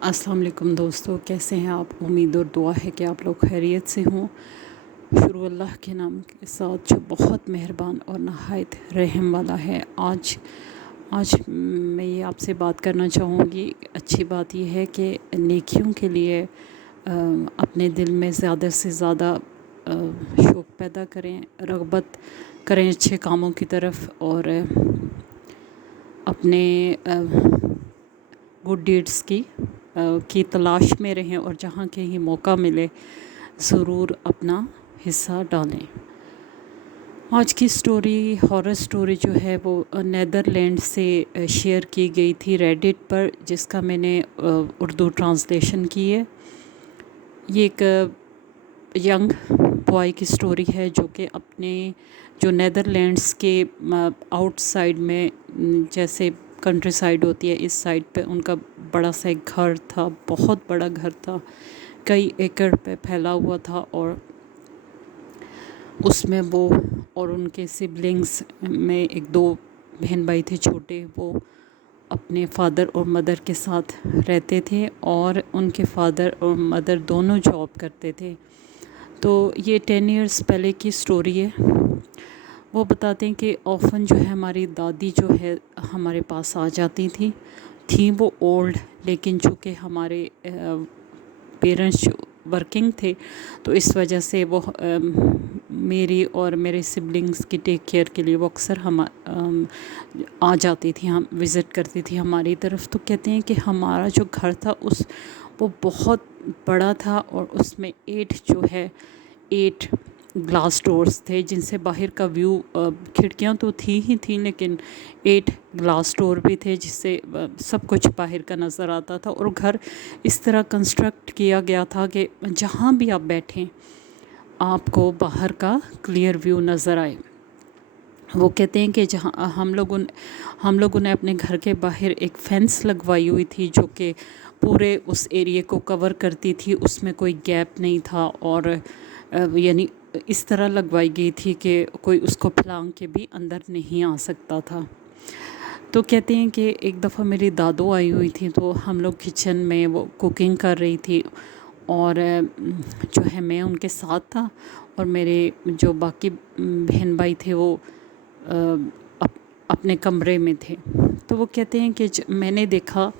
अस्सलाम वालेकुम दोस्तों, कैसे हैं आप। उम्मीद और दुआ है कि आप लोग खैरियत से हों। शुरू अल्लाह के नाम के साथ जो बहुत मेहरबान और नहायत रहम वाला है। आज आज मैं ये आपसे बात करना चाहूँगी। अच्छी बात यह है कि नेकियों के लिए अपने दिल में ज़्यादा से ज़्यादा शौक़ पैदा करें, रग़बत करें अच्छे कामों की तरफ, और अपने गुड डीड्स की तलाश में रहें, और जहाँ कहीं मौका मिले ज़रूर अपना हिस्सा डालें। आज की स्टोरी, हॉरर स्टोरी जो है वो नीदरलैंड से शेयर की गई थी रेडिट पर, जिसका मैंने उर्दू ट्रांसलेशन की है। ये एक यंग बॉय की स्टोरी है जो कि अपने जो नीदरलैंड्स के आउटसाइड में, जैसे कंट्री साइड होती है, इस साइड पे उनका बड़ा सा एक घर था, बहुत बड़ा घर था, कई एकड़ पे फैला हुआ था। और उसमें वो और उनके सिबलिंग्स में एक दो बहन भाई थे छोटे, वो अपने फादर और मदर के साथ रहते थे, और उनके फादर और मदर दोनों जॉब करते थे। तो ये 10 इयर्स पहले की स्टोरी है। वो बताते हैं कि ऑफ़न जो है हमारी दादी जो है हमारे पास आ जाती थी वो ओल्ड, लेकिन चूँकि हमारे पेरेंट्स जो वर्किंग थे, तो इस वजह से वो मेरी और मेरे सिबलिंग्स की टेक केयर के लिए वो अक्सर हम आ जाती थी, हम विज़िट करती थी हमारी तरफ। तो कहते हैं कि हमारा जो घर था वो बहुत बड़ा था, और उसमें 8 ग्लास डोर्स थे जिनसे बाहर का व्यू, खिड़कियां तो थी लेकिन 8 ग्लास डोर भी थे जिससे सब कुछ बाहर का नज़र आता था। और घर इस तरह कंस्ट्रक्ट किया गया था कि जहाँ भी आप बैठें आपको बाहर का क्लियर व्यू नज़र आए। वो कहते हैं कि जहाँ हम लोगों ने अपने घर के बाहर एक फेंस लगवाई हुई थी जो कि पूरे उस एरिया को कवर करती थी, उसमें कोई गैप नहीं था, और यानी इस तरह लगवाई गई थी कि कोई उसको फलांग के भी अंदर नहीं आ सकता था। तो कहते हैं कि एक दफ़ा मेरी दादू आई हुई थी, तो हम लोग किचन में वो कुकिंग कर रही थी, और जो है मैं उनके साथ था, और मेरे जो बाकी बहन भाई थे वो अपने कमरे में थे। तो वो कहते हैं कि मैंने देखा,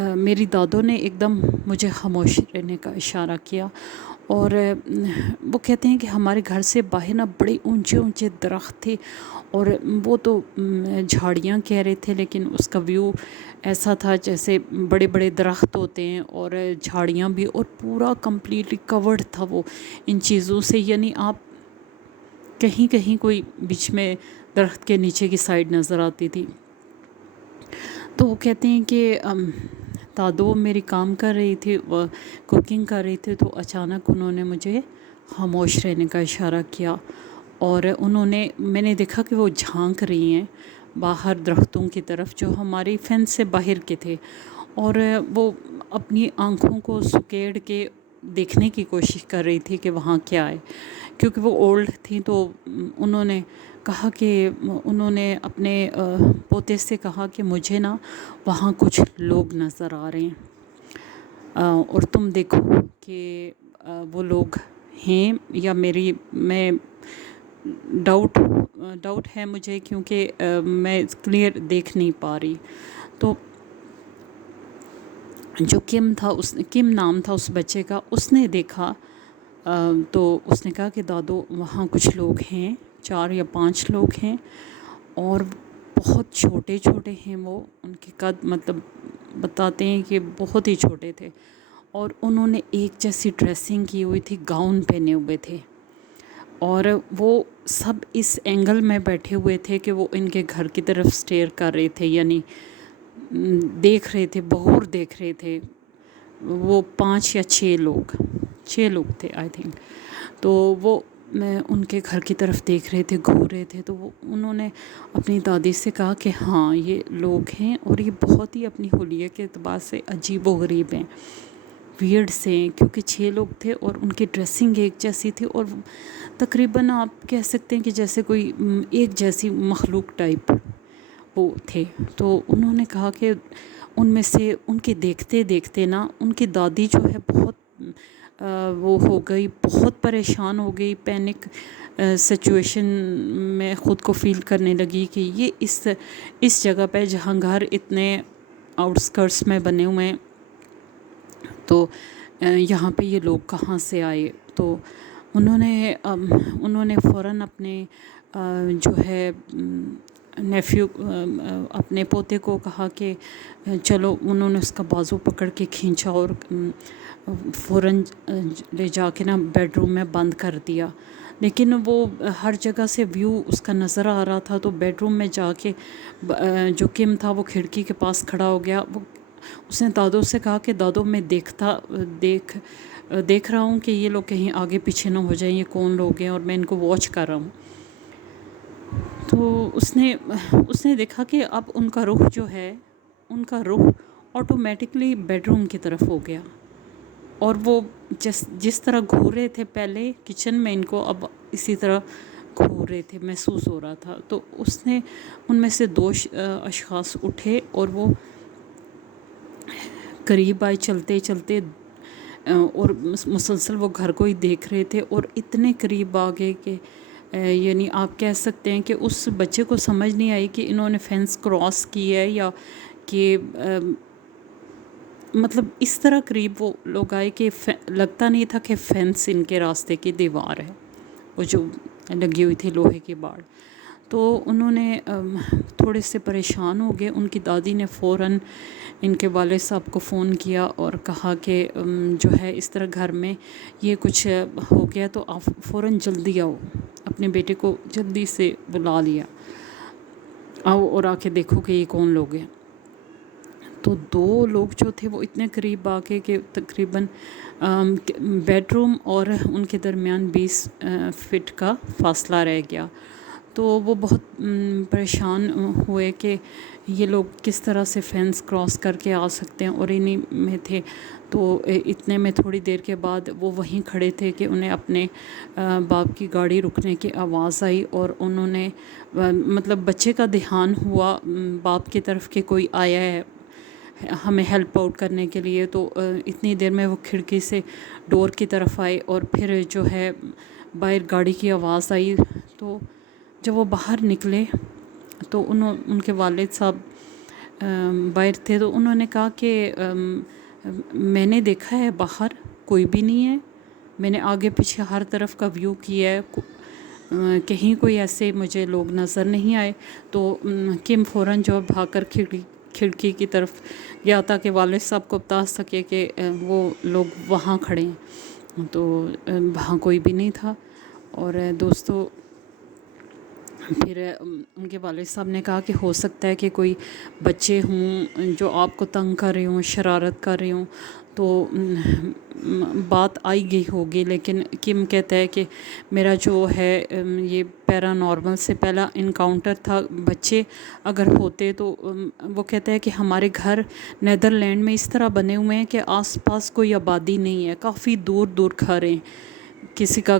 मेरी दादू ने एकदम मुझे खामोश रहने का इशारा किया, और वो कहते हैं कि हमारे घर से बाहर ना बड़े ऊंचे ऊंचे दरख्त थे, और वो तो झाड़ियाँ कह रहे थे, लेकिन उसका व्यू ऐसा था जैसे बड़े बड़े दरख्त होते हैं और झाड़ियाँ भी, और पूरा कंप्लीटली कवर्ड था वो इन चीज़ों से। यानी आप कहीं कहीं कोई बीच में दरख्त के नीचे की साइड नज़र आती थी। तो वो कहते हैं कि दादू मेरी काम कर रही थी, वह कुकिंग कर रही थी, तो अचानक उन्होंने मुझे खामोश रहने का इशारा किया, और मैंने देखा कि वो झांक रही हैं बाहर दरख्तों की तरफ जो हमारी फेंस से बाहर के थे, और वो अपनी आँखों को सुकेड़ के देखने की कोशिश कर रही थी कि वहाँ क्या है। क्योंकि वो ओल्ड थी, तो उन्होंने कहा कि उन्होंने अपने पोते से कहा कि मुझे ना वहाँ कुछ लोग नज़र आ रहे हैं, और तुम देखो कि वो लोग हैं या मैं डाउट है मुझे, क्योंकि मैं क्लियर देख नहीं पा रही। तो जो किम नाम था उस बच्चे का, उसने देखा, तो उसने कहा कि दादू वहाँ कुछ लोग हैं, 4 या 5 लोग हैं, और बहुत छोटे छोटे हैं वो, उनके कद मतलब बताते हैं कि बहुत ही छोटे थे, और उन्होंने एक जैसी ड्रेसिंग की हुई थी, गाउन पहने हुए थे, और वो सब इस एंगल में बैठे हुए थे कि वो इनके घर की तरफ स्टेयर कर रहे थे, यानी देख रहे थे, बहूर देख रहे थे। वो 5 या 6 लोग थे आई थिंक। तो वो मैं उनके घर की तरफ देख रहे थे, घूर रहे थे। तो वो उन्होंने अपनी दादी से कहा कि हाँ ये लोग हैं, और ये बहुत ही अपनी हुलिया के एतबार से अजीब व गरीब हैं, वियर्ड से हैं, क्योंकि 6 लोग थे और उनकी ड्रेसिंग एक जैसी थी, और तकरीबन आप कह सकते हैं कि जैसे कोई एक जैसी मखलूक टाइप, وہ تھے، تو انہوں نے کہا کہ ان میں سے ان کے دیکھتے دیکھتے نا ان کی دادی جو ہے بہت وہ ہو گئی، بہت پریشان ہو گئی، پینک سچویشن میں خود کو فیل کرنے لگی کہ یہ اس جگہ پہ جہاں گھر اتنے آؤٹسکرٹس میں بنے ہوئے ہیں، تو یہاں پہ یہ لوگ کہاں سے آئے. تو انہوں نے فوراً اپنے جو ہے نیفیو اپنے پوتے کو کہا کہ چلو. انہوں نے اس کا بازو پکڑ کے کھینچا اور فوراً لے جا کے نا بیڈ روم میں بند کر دیا. لیکن وہ ہر جگہ سے ویو اس کا نظر آ رہا تھا، تو بیڈ روم میں جا کے جو کم تھا وہ کھڑکی کے پاس کھڑا ہو گیا. اس نے دادو سے کہا کہ دادو میں دیکھ رہا ہوں کہ یہ لوگ کہیں آگے پیچھے نہ ہو جائیں، یہ کون لوگ ہیں، اور میں ان کو واچ کر رہا ہوں. تو اس نے دیکھا کہ اب ان کا رخ آٹومیٹکلی بیڈ روم کی طرف ہو گیا، اور وہ جس طرح گھور رہے تھے پہلے کچن میں ان کو، اب اسی طرح گھور رہے تھے، محسوس ہو رہا تھا. تو اس نے ان میں سے 2 اشخاص اٹھے اور وہ قریب آئے چلتے چلتے، اور مسلسل وہ گھر کو ہی دیکھ رہے تھے، اور اتنے قریب آ گئے کہ یعنی آپ کہہ سکتے ہیں کہ اس بچے کو سمجھ نہیں آئی کہ انہوں نے فینس کراس کی ہے یا کہ مطلب اس طرح قریب وہ لوگ آئے کہ لگتا نہیں تھا کہ فینس ان کے راستے کی دیوار ہے، وہ جو لگی ہوئی تھی لوہے کی باڑ. تو انہوں نے تھوڑے سے پریشان ہو گئے. ان کی دادی نے فوراً ان کے والد صاحب کو فون کیا اور کہا کہ جو ہے اس طرح گھر میں یہ کچھ ہو گیا، تو آپ فوراً جلدی آؤ. اپنے بیٹے کو جلدی سے بلا لیا، آؤ اور آ کے دیکھو کہ یہ کون لوگ ہیں. تو 2 لوگ جو تھے وہ اتنے قریب آ کے کہ تقریباً بیڈ روم اور ان کے درمیان 20 فٹ کا فاصلہ رہ گیا. تو وہ بہت پریشان ہوئے کہ یہ لوگ کس طرح سے فینس کراس کر کے آ سکتے ہیں، اور انہی میں تھے. تو اتنے میں تھوڑی دیر کے بعد وہ وہیں کھڑے تھے کہ انہیں اپنے باپ کی گاڑی رکنے کی آواز آئی، اور انہوں نے مطلب بچے کا دھیان ہوا باپ کی طرف کہ کوئی آیا ہے ہمیں ہیلپ آؤٹ کرنے کے لیے. تو اتنی دیر میں وہ کھڑکی سے ڈور کی طرف آئے، اور پھر جو ہے باہر گاڑی کی آواز آئی. تو جب وہ باہر نکلے تو ان کے والد صاحب باہر تھے. تو انہوں نے کہا کہ میں نے دیکھا ہے باہر کوئی بھی نہیں ہے، میں نے آگے پیچھے ہر طرف کا ویو کیا ہے، کہیں کوئی ایسے مجھے لوگ نظر نہیں آئے. تو کم فوراً جو بھاگ کر کھڑکی کی طرف گیا تاکہ والد صاحب کو بتا سکے کہ وہ لوگ وہاں کھڑے ہیں. تو وہاں کوئی بھی نہیں تھا. اور دوستو پھر ان کے والد صاحب نے کہا کہ ہو سکتا ہے کہ کوئی بچے ہوں جو آپ کو تنگ کر رہے ہوں، شرارت کر رہے ہوں. تو بات آئی گئی ہوگی. لیکن کم کہتا ہے کہ میرا جو ہے یہ پیرانارمل سے پہلا انکاؤنٹر تھا. بچے اگر ہوتے تو وہ کہتا ہے کہ ہمارے گھر نیدرلینڈ میں اس طرح بنے ہوئے ہیں کہ آس پاس کوئی آبادی نہیں ہے، کافی دور دور گھر ہیں، کسی کا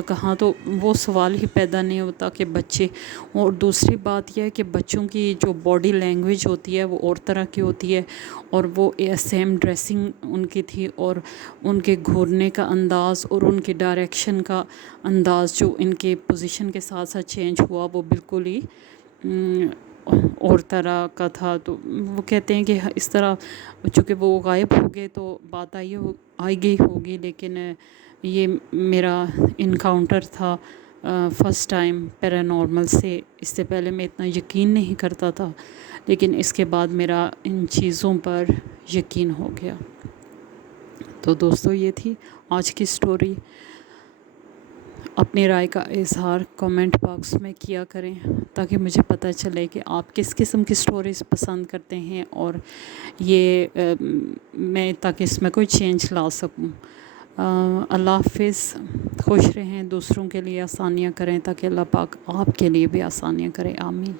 کہاں. تو وہ سوال ہی پیدا نہیں ہوتا کہ بچے. اور دوسری بات یہ ہے کہ بچوں کی جو باڈی لینگویج ہوتی ہے وہ اور طرح کی ہوتی ہے، اور وہ سیم ڈریسنگ ان کی تھی، اور ان کے گھورنے کا انداز اور ان کے ڈائریکشن کا انداز جو ان کے پوزیشن کے ساتھ ساتھ چینج ہوا وہ بالکل ہی اور طرح کا تھا. تو وہ کہتے ہیں کہ اس طرح چونکہ وہ غائب ہو گئے تو بات آئی گئی ہوگی. لیکن یہ میرا انکاؤنٹر تھا فرسٹ ٹائم پیرانارمل سے. اس سے پہلے میں اتنا یقین نہیں کرتا تھا، لیکن اس کے بعد میرا ان چیزوں پر یقین ہو گیا. تو دوستو یہ تھی آج کی سٹوری. اپنی رائے کا اظہار کامنٹ باکس میں کیا کریں تاکہ مجھے پتہ چلے کہ آپ کس قسم کی سٹوریز پسند کرتے ہیں، اور یہ میں تاکہ اس میں کوئی چینج لا سکوں. اللہ حافظ. خوش رہیں، دوسروں کے لیے آسانیاں کریں تاکہ اللہ پاک آپ کے لیے بھی آسانیاں کرے. آمین.